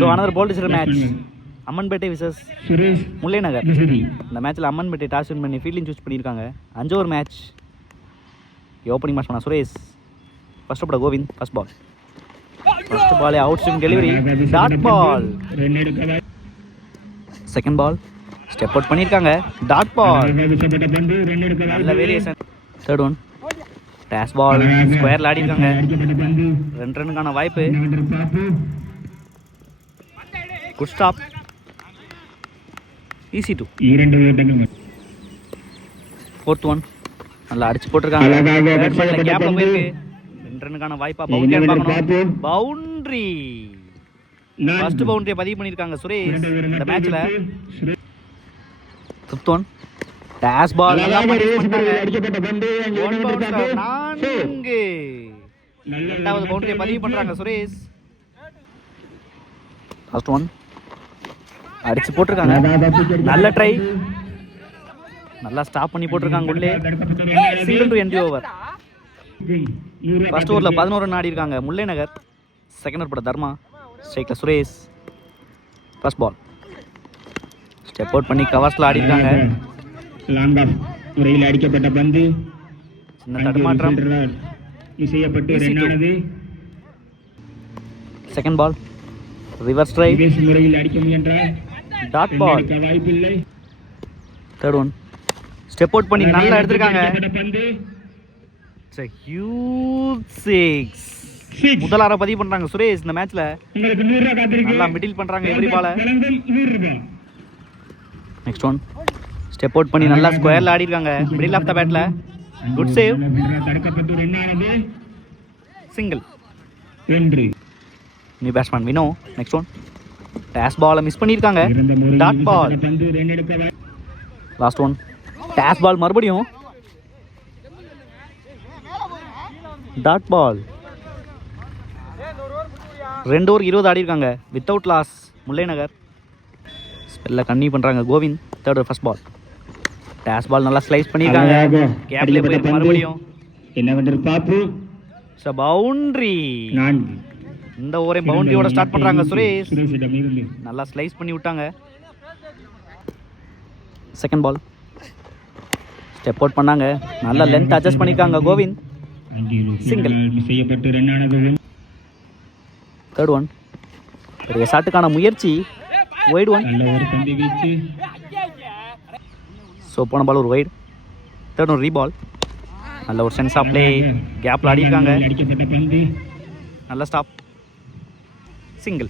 So another ball to match. Ammanpettai versus Mullai Nagar. இந்த மேட்ச்சில் Ammanpettai toss win பண்ணி ஃபீல்டிங் சூஸ் பண்ணியிருக்காங்க. 5 ஓவர் மேட்ச். ஓப்பனிங் மேட்ச் பண்ண சுரேஷ். ஃபர்ஸ்ட் போட கோவிந்த். First ball. ஃபர்ஸ்ட் பாலே out swing delivery. Dot ball. Second ball step out பண்ணியிருக்காங்க. Dot ball. நல்ல variation. Third one dash ball. ஸ்கொயரில் ஆடிருக்காங்க. 2 ரன்னுக்கான வாய்ப்பு. Good stop. Easy two. Fourth one நல்லா அடிச்சு போட்டிருக்காங்க. கேப்ல போயிருக்கு. 2 ரன்னுக்கான வாய்ப்பா பவுண்டரி பார்க்கணும். பவுண்டரி. ஃபர்ஸ்ட் பவுண்டரியை பதிவு பண்ணியிருக்காங்க சுரேஷ் இந்த மேட்ச்ல. Fifth one dash ball. நல்லா பண்ணிட்டாங்க. இரண்டாவது பவுண்டரியை பதிவு பண்றாங்க சுரேஷ். லாஸ்ட் ஒன் அடிச்சு போட்டிருக்காங்க. நல்ல ட்ரை. நல்லா ஸ்டாப் பண்ணி போட்டிருக்காங்க உள்ளே. Single to end over. First ஓவரில் 11 ரன் ஆடி இருக்காங்க முல்லை நகர். செகண்ட் ஓவர் பட தர்மா. ஸ்ட்ரைக்கில் Suresh. First ball step out பண்ணி கவர்ஸில் ஆடி இருக்காங்க. முறையில் அடிக்கப்பட்ட பந்து சின்ன தடுமாற்றம். Second ball reverse drive. முறையில் அடிக்க முயன்றார். Dot ball. Third one step out பண்ணி நல்லா எடுத்திருக்காங்க. முதல் ஆற பதிவு பண்றாங்க சுரேஷ் இந்த மேட்ச்ல. நல்லா மிடில் பண்றாங்க எவ்ரி பால. நெக்ஸ்ட் ஒன் ஸ்டெப் அவுட் பண்ணி நல்லா ஸ்கொயர்ல ஆடி இருக்காங்க. மிடில் ஆஃப் த பேட்ல. Good save. Single. New batsman Vino. Next one dash பாலை மிஸ் பண்ணியிருக்காங்க. Dot ball. Last one dash ball மறுபடியும். Dot ball. 2 ஓவர் 20 ஆடி இருக்காங்க. Without loss Mullai Nagar. ஸ்பெல்ல கன்னியூ பண்றாங்க Govind. Third over first ball dash ball நல்லா ஸ்லைஸ் பண்ணியிருக்காங்க. கேப்ல போய் மறுபடியும் என்னவென்று பாப்பு. பவுண்டரி. இந்த ஓவரை பவுண்டரியோட ஸ்டார்ட் பண்றாங்க சுரேஷ். நல்லா ஸ்லைஸ் பண்ணி விட்டாங்க. செகண்ட் பால் ஸ்டெப் அவுட் பண்ணாங்க. நல்லா லென்த் அட்ஜஸ்ட் பண்ணிருக்காங்க கோவிந்த். சிங்கிள். தேர்ட் ஒன் பெரிய ஷாட்டுக்கான முயற்சி. White one. ஸோ போன பால் ஒரு வைட். தேர்ட் ஒன் ரீபால். நல்ல ஒரு சென்ஸ் ஆஃப் பிளே. கேப்ல ஆடி இருக்காங்க. நல்ல stop. Single.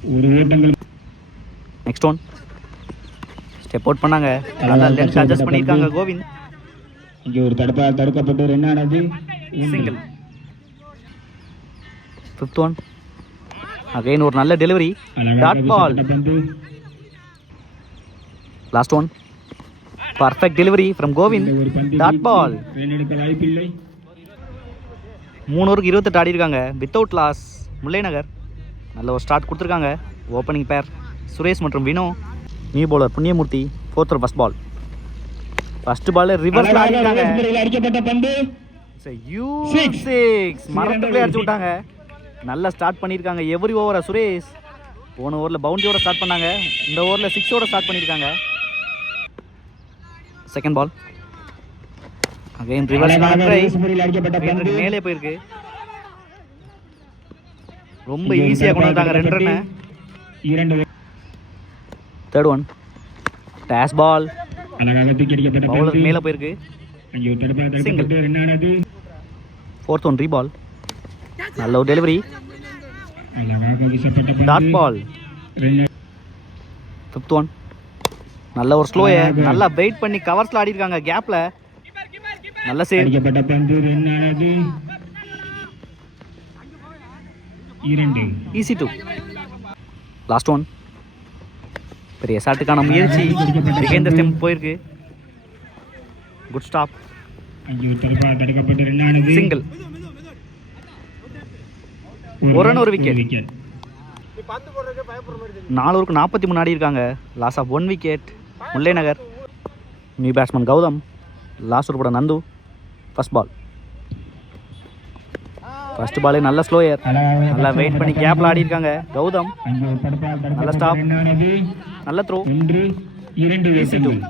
Next one step out பண்ணாங்க. நல்லா லென்த் அட்ஜஸ்ட் பண்ணிருக்காங்க கோவிந்த். இங்கே ஒரு தடுக்கப்பட்டு ரன்னானது. சிங்கிள். ஃபிஃப்த் ஒன் அகைன் ஒரு நல்ல delivery. Dot ball. Last one perfect delivery from Govind. Dot ball. 3 ஓவருக்கு 28 ஆடி இருக்காங்க. Without loss Mullai Nagar. நல்ல ஒரு ஸ்டார்ட் கொடுத்துருக்காங்க. ஓப்பனிங் பேர் சுரேஷ் மற்றும் Vino. New bowler Punniyamoorthy. Fourth over first ball. First ball reverse ஆடிட்டாங்க. மரத்துக்குள்ளே அடிச்சு விட்டாங்க. நல்லா ஸ்டார்ட் பண்ணியிருக்காங்க எவ்ரி ஓவரா சுரேஷ். போன ஓவரில் பவுண்டரியோட ஸ்டார்ட் பண்ணாங்க. இந்த ஓவரில் 6 ஸ்டார்ட் பண்ணியிருக்காங்க. செகண்ட் பால் அகைன் ரிவர்ஸ் மேலே போயிருக்கு. ரொம்ப ஈஸியாக கொண்டு வந்தாங்க 2 run. Third one dash ball. Bowler மேலே போயிருக்கு. சிங்கிள். ஃபோர்த் ஒன் ரீபால். நல்ல ஒரு delivery. Dot ball. Fifth one நல்ல ஒரு ஸ்லோ. நல்லா வெயிட் பண்ணி கவர்ஸ்ல ஆடி இருக்காங்க. கேப்ல நல்ல save. Easy two. Last one பெரிய ஷாட்டுக்கான முயற்சி. பிகைண்ட் தி ஸ்டெம்ப் போயிருக்கு. Good stop. சிங்கிள். ஒரு ரன் ஒரு விக்கெட். 4 ஓவருக்கு 43 ஆடி இருக்காங்க. Loss of 1 wicket Mullai Nagar. New batsman Gautham. Last over போட நந்து. ஃபர்ஸ்ட் பால் ஃபர்ஸ்ட் பாலே நல்ல ஸ்லோயர், நல்லா வெயிட் பண்ணி கேப்ல ஆடி இருக்காங்க கௌதம். அங்கே ஒரு தடுப்பால் நல்ல தடுக்கப்பட்டு ஸ்டாப், ரன்னானது நல்ல த்ரோ. 1 2 ஓட்டங்கள்.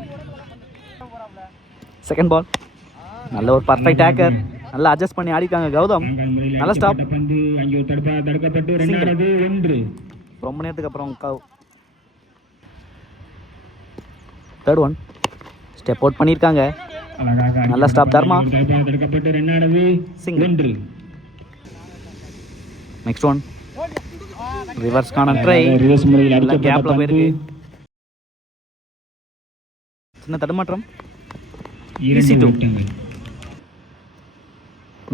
செகண்ட் பால் நல்ல ஒரு பர்ஃபெக்ட் டேக்கர், நல்லா அட்ஜஸ்ட் பண்ணி ஆடிருக்காங்க கௌதம். நான்காம் முறையில் நல்ல ஸ்டாப், அடிக்கப்பட்ட பந்து அங்கே ஒரு தடுப்பால் தடுக்கப்பட்டு ரன்னானது 1. ரொம்ப நேரத்துக்கு அப்புறம் தேர்ட் ஒன் ஸ்டெப் அவுட் பண்ணியிருக்காங்க. அழகாக நல்ல ஸ்டாப் தர்மா. தடுப்பால் தடுக்கப்பட்டு ரன்னானது சிங்கிள். 1. நெக்ஸ்ட் ஒன் ரிவர்ஸ் கான ட்ரை, ரிவர்ஸ் முறையில் நல்லா அடிக்கப்பட்ட கேப்ல பந்து போயிருக்கு. சின்ன தடுமாற்றம். 2 easy to. ஓட்டங்கள்.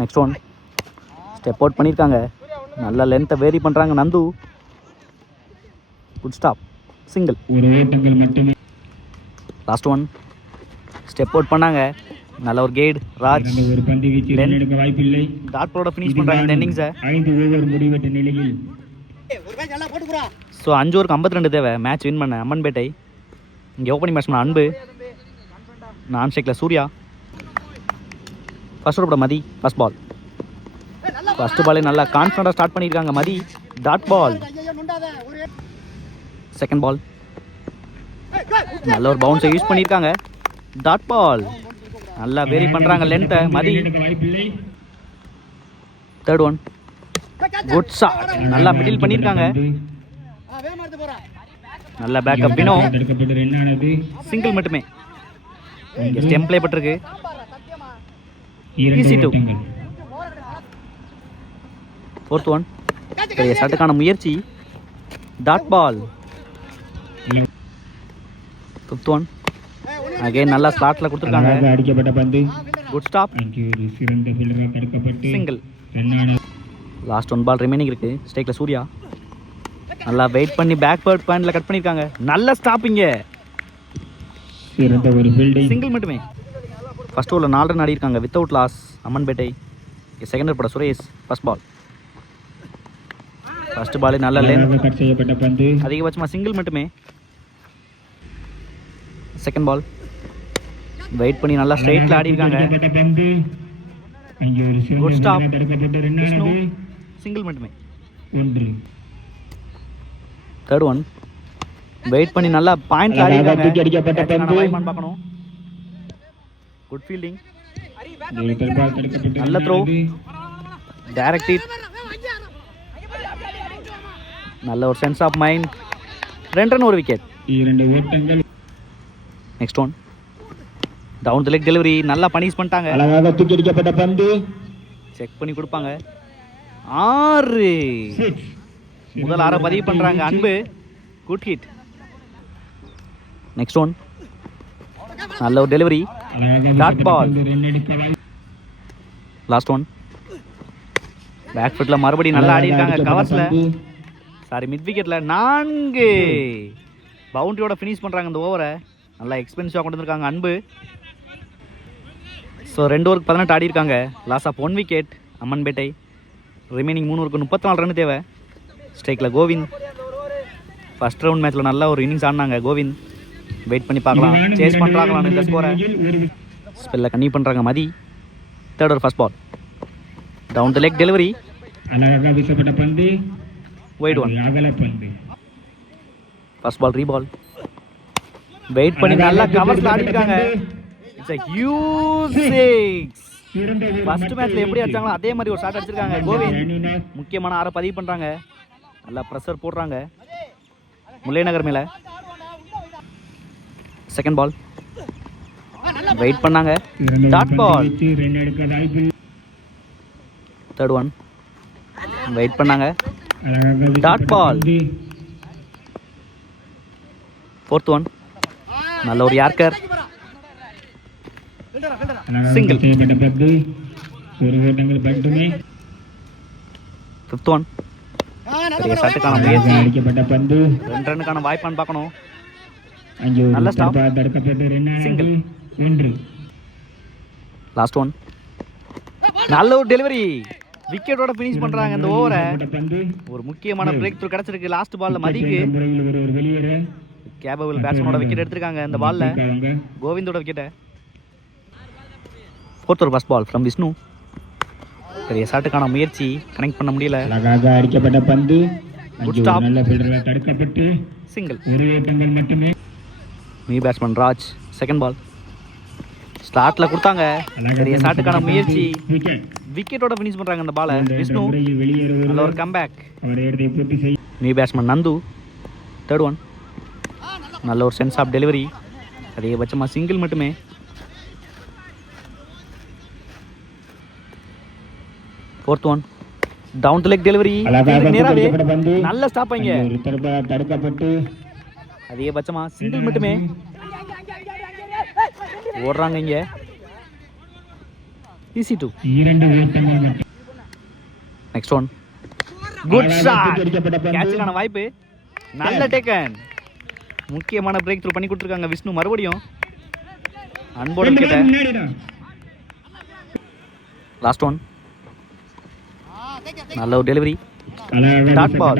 நெக்ஸ்ட் ஒன் ஸ்டெப் அவுட் பண்ணியிருக்காங்க, நல்ல லென்த்தை வேரி பண்ணுறாங்க நந்து. Good stop, single. 1 ஓட்டங்கள் மட்டுமே. லாஸ்ட் ஒன் ஸ்டெப் அவுட் பண்ணாங்க, நல்ல ஒரு கைடு ராஜ். இரண்டு ஒரு பந்து வீச்சு Length. எடுக்க வாய்ப்பில்லை. டாட் பாலோட ஃபினிஷ் பண்ணுறாங்க இந்த இன்னிங்ஸை. 5 ஓவர் முடிவெட்ட நிலையில் ஸோ 5 ஓவருக்கு 52 தேவை மேட்ச் வின் பண்ண அம்மன்பேட்டை. இங்கே ஓப்பனிங் பேட்ஸ்மேன் அன்பு, நான் ஷேக்கில் சூர்யா. ஃபர்ஸ்ட் ஓவர் மதி ஃபர்ஸ்ட் பால். ஃபர்ஸ்ட் பாலே நல்லா கான்ஃபிடண்டாக ஸ்டார்ட் பண்ணியிருக்காங்க மதி. Dot ball. செகண்ட் பால் நல்ல ஒரு பவுன்ஸை யூஸ் பண்ணியிருக்காங்க. டாட் பால், நல்லா வேரி பண்ணுறாங்க லென்த்தை மதி. எடுக்க வாய்ப்பில்லை. தேர்ட் ஒன் குட் ஷாட், நல்லா மிடில் பண்ணியிருக்காங்க. நல்ல பேக்கப் வினோ. தடுக்கப்பட்டு ரன்னானது சிங்கிள் மட்டுமே, இங்கே ஸ்டெம் ப்ளே பட்டிருக்கு. 2 easy to. ஓட்டங்கள். ஃபோர்த் ஒன் பெரிய ஷாட்டுக்கான முயற்சி. Dot ball. Fifth one again நல்லா ஸ்லாட்டில் கொடுத்துருக்காங்க. அழகாக அடிக்கப்பட்ட பந்து குட் ஸ்டாப், அங்கே ஒரு சிறந்த ஃபீல்டராக தடுக்கப்பட்டு சிங்கிள். ரன்னானது. லாஸ்ட் ஒன் பால் ரிமைனிங் இருக்கு ஸ்டேக்கில் சூர்யா. நல்லா வெயிட் பண்ணி பேக் பேர்ட் பாயிண்டில் கட் பண்ணியிருக்காங்க. நல்ல ஸ்டாப்பிங்க, சிறந்த ஒரு ஃபீல்டிங். சிங்கிள் மட்டுமே. ஃபர்ஸ்ட் ஓவரில் 4 ரன் ஆடிருக்காங்க without loss Ammanpettai. Second over பட Suresh first ball. First ball நல்ல லென்த், அழகாக கட் செய்யப்பட்ட பந்து அதிகபட்சமாக சிங்கிள் மட்டுமே. செகண்ட் பால் வெயிட் பண்ணி நல்லா ஸ்ட்ரைட்டில் ஆடிருக்காங்க. அடிக்கப்பட்ட பந்து அங்கே ஒரு சிறந்த Good stop. ஃபீல்டராக தடுக்கப்பட்டு விஷ்ணு ரன்னானது சிங்கிள் மட்டுமே. 1. தேர்ட் ஒன் வெயிட் பண்ணி நல்லா பாயிண்ட்ல அழகாக ஆடிருக்காங்க. தூக்கி அடிக்கப்பட்ட பந்து. வாய்ப்பான்னு பார்க்கணும். குட் ஃபீல்டிங், ஒரு தடுப்பால் தடுக்கப்பட்டு நல்ல த்ரோ. ரன்னானது டைரக்ட் ஹிட், நல்ல ஒரு சென்ஸ் ஆஃப் மைண்ட். 2 ரன் ஒரு விக்கெட். 2 ஓட்டங்கள். Next one down the leg delivery, நல்லா பனிஷ் பண்ணிட்டாங்க. அழகாக தூக்கி அடிக்கப்பட்ட பந்து செக் பண்ணி கொடுப்பாங்க. 6 முதல் 6 பதிவு பண்ணுறாங்க அன்பு. Good hit. நெக்ஸ்ட் ஒன் நல்ல ஒரு delivery. Dot ball. Last one back ஃபுட்டில் மறுபடியும் நல்லா ஆடி இருக்காங்க கவர்ஸில், சாரி மிட் விக்கெட்டில். 4 பவுண்டரியோட ஃபினிஷ் பண்ணுறாங்க இந்த ஓவரை. நல்லா எக்ஸ்பென்சிவாக கொண்டு வந்திருக்காங்க அன்பு. ஸோ 2 ஓவருக்கு 18 ஆடி இருக்காங்க. Loss of 1 wicket Ammanpettai. Remaining 3 ஓவருக்கு 34 ரன் தேவை. ஸ்ட்ரைக்கில் கோவிந்த். ஃபர்ஸ்ட் ரவுண்ட் மேட்ச்சில் நல்ல ஒரு இன்னிங்ஸ் ஆடினாங்க கோவிந்த். வெயிட் பண்ணி பார்க்கலாம், சேஸ் பண்ணுறாங்களான்னு இந்த ஸ்கோரை. ஸ்பெல்ல கன்னியூ பண்ணுறாங்க Mathi. Third over first ball down the leg delivery. அழகாக வீசப்பட்ட பந்து வைட் ஒன். அகல பந்து. First ball ரீபால். வெயிட் பண்ணி நல்லா கவர்ஸ்ல ஆடி இருக்காங்க. It's a huge 6. ஃபர்ஸ்ட் மேட்ச்ல எப்படி அடிச்சாங்களோ அதே மாதிரி ஒரு ஷாட் அடிச்சிருக்காங்க கோவிந்த். முக்கியமான 6 பதிவு பண்றாங்க. நல்லா ப்ரெஷர் போடுறாங்க முல்லைநகர் மேல. செகண்ட் பால் வெயிட் பண்ணாங்க. Dot ball. Third one wait பண்ணாங்க. Dot ball. ஃபோர்த் ஒன் நல்ல ஒரு யார்க்கர். சிங்கிள். ஃபிஃப்த் ஒன் பெரிய ஷாட்டுக்கான முயற்சி. 2 ரன்னுக்கான வாய்ப்பான்னு பார்க்கணும். நல்ல ஸ்டாப். சிங்கிள். லாஸ்ட் ஒன் நல்ல ஒரு டெலிவரி. விக்கெட்டோட ஃபினிஷ் பண்றாங்க இந்த ஓவரை. ஒரு முக்கியமான பிரேக் த்ரூ கிடைச்சிருக்கு லாஸ்ட் பால்ல மதிக்கு. கேபபிள் பேட்ஸ்மேனோட விக்கெட் எடுத்திருக்காங்க இந்த பால்ல. கோவிந்தோட விக்கெட்டை. Fourth over first ball from Vishnu. பெரிய ஷாட்டுக்கான முயற்சி கனெக்ட் பண்ண முடியல. அழகாக அடிக்கப்பட்ட பந்து Good stop. நல்ல ஃபீல்டரால் தடுக்கப்பட்டு சிங்கிள். ஒரு ஓட்டங்கள் மட்டுமே. New batsman Raj second ball. ஸ்டார்ட்ல கொடுத்தாங்க. பெரிய ஷாட்டுக்கான முயற்சி விக்கெட். விக்கெட்டோட ஃபினிஷ் பண்றாங்க அந்த பாலை. விஷ்ணு வெளியேற நல்ல ஒரு கம்பேக். அவர் இடத்தை பூர்த்தி செய்ய new batsman Nandu third one. நல்ல ஒரு சென்ஸ் ஆஃப் டெலிவரி. அதிகபட்சமாக சிங்கிள் மட்டுமே. Fourth one down to leg delivery. நேராவே நல்ல ஸ்டாப் இங்க. தடுக்கப்பட்டு அதிகபட்சமாக சிங்கிள் மட்டுமே. ஓடுறாங்க இங்க. Easy two. இரண்டு ஓட்டங்கள். Next one good shot. கேட்சுக்கான வாய்ப்பு. நல்ல டேக்கன். முக்கியமான பிரேக் த்ரூ பண்ணி கொடுத்துருக்காங்க விஷ்ணு. மறுபடியும் அன்போட கேட்ட லாஸ்ட் ஒன். நல்ல ஒரு டெலிவரி. டாட் பால்.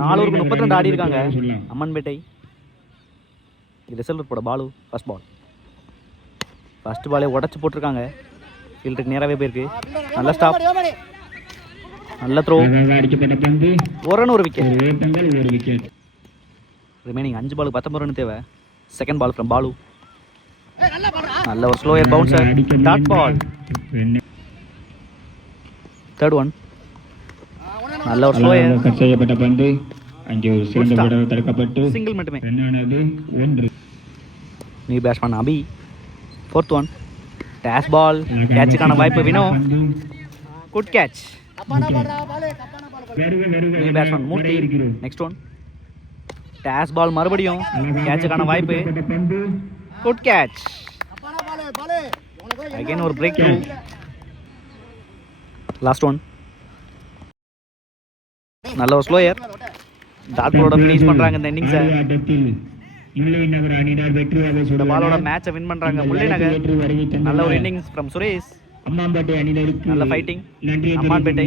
432 ஆடி இருக்காங்க அம்மன்பேட்டை. இது result Balu first ball. First பாலே உடச்சி போட்டிருக்காங்க. ஃபீல்டுக்கு நேராகவே போயிருக்கு. நல்ல ஸ்டாப். நல்ல த்ரோ. ஒரு விக்கெட். ரிமைனிங் 5 பாலுக்கு 19 ரன் தேவை. Second ball from Balu. நல்ல ஒரு slower bouncer. Dot ball. Third one. நல்ல ஒரு ஸ்லோயர். கட் செய்யப்பட்ட பந்து அங்கே ஒரு சிறந்த பவுலர் தடுக்கப்பட்டு சிங்கிள் மட்டுமே. ரன்னானது 1. New batsman Abi fourth one. Dash ball. கேட்சுக்கான வாய்ப்பு Vino. Good catch. New batsman Moorthy next one. Dash ball மறுபடியும். கேட்சுக்கான வாய்ப்பு. Good catch. அகைன் ஒரு பிரேக் த்ரூ. Last one. நல்ல ஒரு ஸ்லோயர். டாட் பாலோட ஃபினிஷ் பண்றாங்க இந்த இன்னிங்ஸை. இந்த பாலோட மேட்சை வின் பண்றாங்க முல்லை நகர். நல்ல ஒரு இன்னிங்ஸ் ஃப்ரம் சுரேஷ். அம்மாம்பேட்டை அணியினருக்கு நல்ல ஃபைட்டிங். நன்றி. அம்மான்பேட்டை.